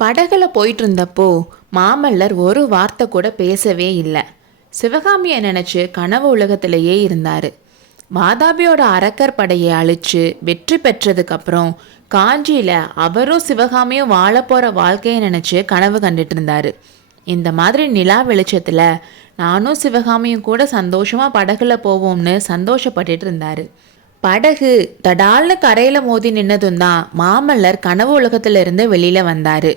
படகுல போயிட்டு இருந்தப்போ மாமல்லர் ஒரு வார்த்தை கூட பேசவே இல்லை. சிவகாமியை நினச்சி கனவு உலகத்திலேயே இருந்தார். வாதாபியோட அரக்கர் படையை அழிச்சு வெற்றி பெற்றதுக்கப்புறம் காஞ்சியில் அவரும் சிவகாமியும் வாழ போகிற வாழ்க்கையை நினச்சி கனவு கண்டுட்டு இருந்தார். இந்த மாதிரி நிலா வெளிச்சத்தில் நானும் சிவகாமியும் கூட சந்தோஷமாக படகுல போவோம்னு சந்தோஷப்பட்டுட்டு இருந்தார். படகு தடால்னு கரையில் மோதி நின்னதும் தான் மாமல்லர் கனவு உலகத்திலிருந்து வெளியில் வந்தார்.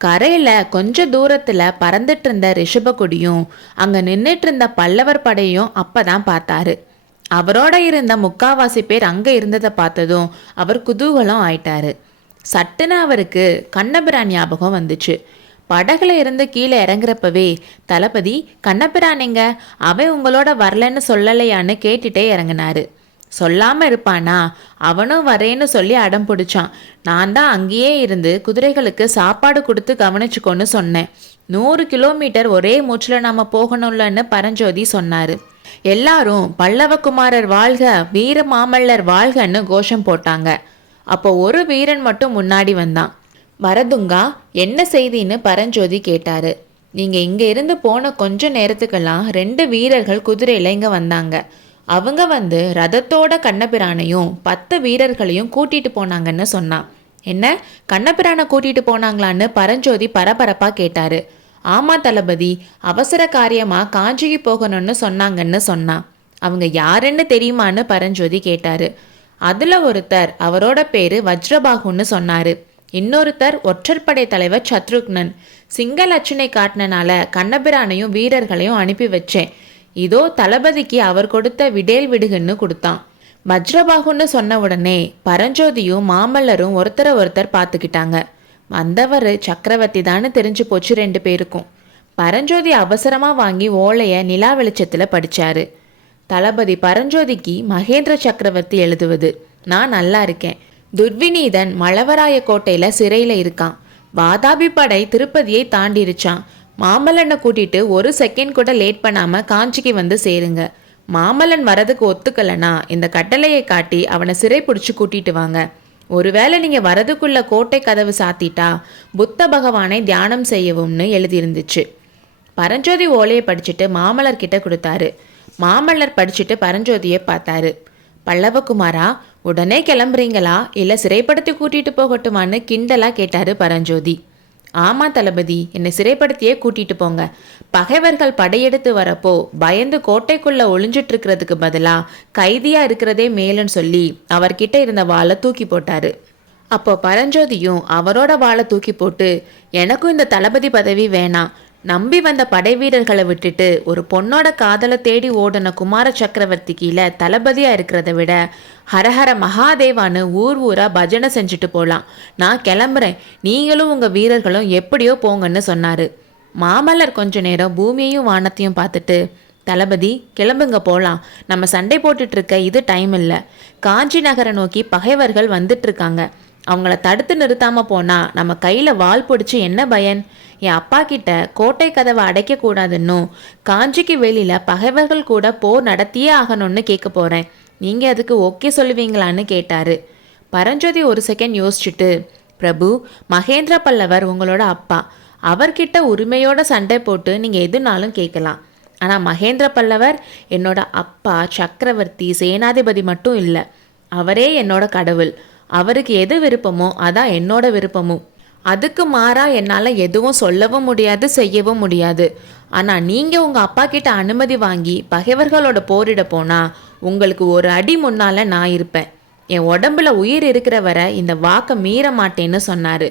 கரையில் கொஞ்ச தூரத்தில் பறந்துட்டு இருந்த ரிஷபகுடியும் அங்கே நின்றுட்டு இருந்த பல்லவர் படையும் அப்போ தான் பார்த்தாரு. அவரோட இருந்த முக்காவாசி பேர் அங்கே இருந்ததை பார்த்ததும் அவர் குதூகலம் ஆயிட்டாரு. சட்டுன்னு அவருக்கு கண்ணபிரான் ஞாபகம் வந்துச்சு. படகுல இருந்து கீழே இறங்குறப்பவே, தளபதி கண்ணபிரானிங்க, அவன் உங்களோட வரலன்னு சொல்லலையான்னு கேட்டுட்டே இறங்கினாரு. சொல்லாமல் இருப்பானா? அவனும் வரேன்னு சொல்லி அடம் பிடிச்சான். நான் தான் அங்கேயே இருந்து குதிரைகளுக்கு சாப்பாடு கொடுத்து கவனிச்சுக்கோன்னு சொன்னேன். 100 கிலோமீட்டர் ஒரே மூச்சில் நம்ம போகணும்லன்னு பரஞ்சோதி சொன்னார். எல்லாரும் பல்லவகுமாரர் வாழ்க, வீர மாமல்லர் வாழ்கன்னு கோஷம் போட்டாங்க. அப்போ ஒரு வீரன் மட்டும் முன்னாடி வந்தான். வரதுங்கா, என்ன செய்தின்னு பரஞ்சோதி கேட்டாரு. நீங்கள் இங்கே இருந்து போன கொஞ்ச நேரத்துக்கெல்லாம் 2 வீரர்கள் குதிரையில் இங்கே வந்தாங்க. அவங்க வந்து ரதத்தோட கண்ணபிரானையும் 10 வீரர்களையும் கூட்டிட்டு போனாங்கன்னு சொன்னான். என்ன, கண்ணபிரானை கூட்டிட்டு போனாங்களான்னு பரஞ்சோதி பரபரப்பாக கேட்டாரு. ஆமா தளபதி, அவசர காரியமாக காஞ்சிக்கு போகணும்னு சொன்னாங்கன்னு சொன்னான். அவங்க யாருன்னு தெரியுமான்னு பரஞ்சோதி கேட்டாரு. அதில் ஒருத்தர் அவரோட பேர் வஜ்ரபாகுன்னு சொன்னார். இன்னொருத்தர் ஒற்றற்படை தலைவர் சத்ருக்னன். சிங்க லட்சணை காட்டினால கண்ணபிரானையும் வீரர்களையும் அனுப்பி வச்சேன். இதோ தளபதிக்கு அவர் கொடுத்த விடேல் விடுகுன்னு கொடுத்தான். வஜ்ரபாகுன்னு சொன்ன உடனே பரஞ்சோதியும் மாமல்லரும் ஒருத்தரை பார்த்துக்கிட்டாங்க. வந்தவர் சக்கரவர்த்தி தானே தெரிஞ்சு போச்சு 2 பேருக்கும். பரஞ்சோதி அவசரமாக வாங்கி ஓலையை நிலா வெளிச்சத்தில் படித்தாரு. தளபதி பரஞ்சோதிக்கு மகேந்திர சக்கரவர்த்தி எழுதுவது. நான் நல்லா இருக்கேன். துர்விநீதன் மழவராய கோட்டையில் சிறையில் இருக்கான். வாதாபி படை திருப்பதியை தாண்டிருச்சான். மாமல்லனை கூட்டிட்டு 1 செகண்ட் கூட லேட் பண்ணாமல் காஞ்சிக்கு வந்து சேருங்க. மாமல்லன் வரதுக்கு ஒத்துக்கலைன்னா இந்த கட்டளையை காட்டி அவனை சிறை பிடிச்சி கூட்டிட்டு வாங்க. ஒருவேளை நீங்கள் வரதுக்குள்ள கோட்டை கதவு சாத்திட்டா புத்த பகவானை தியானம் செய்யவும்னு எழுதியிருந்துச்சு. பரஞ்சோதி ஓலையை படிச்சுட்டு மாமல்லர் கிட்ட கொடுத்தாரு. மாமல்லர் படிச்சுட்டு பரஞ்சோதியை பார்த்தாரு. பல்லவகுமாரா, உடனே கிளம்புறீங்களா இல்லை சிறைப்படுத்தி கூட்டிட்டு போகட்டுமான்னு கிண்டலாக கேட்டாரு பரஞ்சோதி. ஆமாம் தளபதி, என்னை சிறைப்படுத்தியே கூட்டிட்டு போங்க. பகைவர்கள் படையெடுத்து வரப்போ பயந்து கோட்டைக்குள்ள ஒளிஞ்சிட்டு இருக்கிறதுக்கு பதிலாக கைதியா இருக்கிறதே மேலுன்னு சொல்லி அவர்கிட்ட இருந்த வாளை தூக்கி போட்டாரு. அப்போ பரஞ்சோதியும் அவரோட வாளை தூக்கி போட்டு, எனக்கும் இந்த தளபதி பதவி வேணாம். நம்பி வந்த படை வீரர்களை விட்டுட்டு ஒரு பொண்ணோட காதலை தேடி ஓடின குமார சக்கரவர்த்தி கீழே தளபதியாக இருக்கிறத விட ஹரஹர மகாதேவான்னு ஊராக பஜனை செஞ்சுட்டு போகலாம். நான் கிளம்புறேன், நீங்களும் உங்கள் வீரர்களும் எப்படியோ போங்கன்னு சொன்னார். மாமல்லர் கொஞ்ச நேரம் பூமியையும் வானத்தையும் பார்த்துட்டு, தளபதி கிளம்புங்க போகலாம். நம்ம சண்டை போட்டுட்ருக்க இது டைம் இல்லை. காஞ்சி நகரை நோக்கி பகைவர்கள் வந்துட்டுருக்காங்க. அவங்கள தடுத்து நிறுத்தாமல் போனால் நம்ம கையில் வாள் பிடிச்சி என்ன பயன்? என் அப்பா கிட்ட கோட்டை கதவை அடைக்கக்கூடாதுன்னும் காஞ்சிக்கு வெளியில் பகைவர்கள் கூட போர் நடத்தியே ஆகணும்னு கேட்க போகிறேன். நீங்கள் அதுக்கு ஓகே சொல்லுவீங்களான்னு கேட்டார். பரஞ்சோதி 1 செகண்ட் யோசிச்சுட்டு, பிரபு, மகேந்திர பல்லவர் உங்களோட அப்பா. அவர்கிட்ட உரிமையோட சண்டை போட்டு நீங்கள் எதுனாலும் கேட்கலாம். ஆனால் மகேந்திர பல்லவர் என்னோட அப்பா, சக்கரவர்த்தி, சேனாதிபதி மட்டும் இல்லை. அவரே என்னோட கடவுள். அவருக்கு எது விருப்பமோ அதான் என்னோட விருப்பமும். அதுக்கு மாறா என்னால் எதுவும் சொல்லவும் முடியாது, செய்யவும் முடியாது. ஆனால் நீங்கள் உங்கள் அப்பா கிட்ட அனுமதி வாங்கி பகைவர்களோட போரிட போனால் உங்களுக்கு ஒரு அடி முன்னால் நான் இருப்பேன். என் உடம்புல உயிர் இருக்கிற வரை இந்த வாக்கை மீற மாட்டேன்னு சொன்னார்.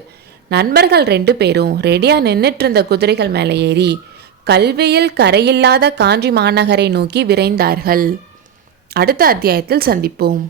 நண்பர்கள் 2 பேரும் ரெடியாக நின்றுட்டு இருந்த குதிரைகள் மேலே ஏறி கல்வியில் கரையில்லாத காஞ்சி மாநகரை நோக்கி விரைந்தார்கள். அடுத்த அத்தியாயத்தில் சந்திப்போம்.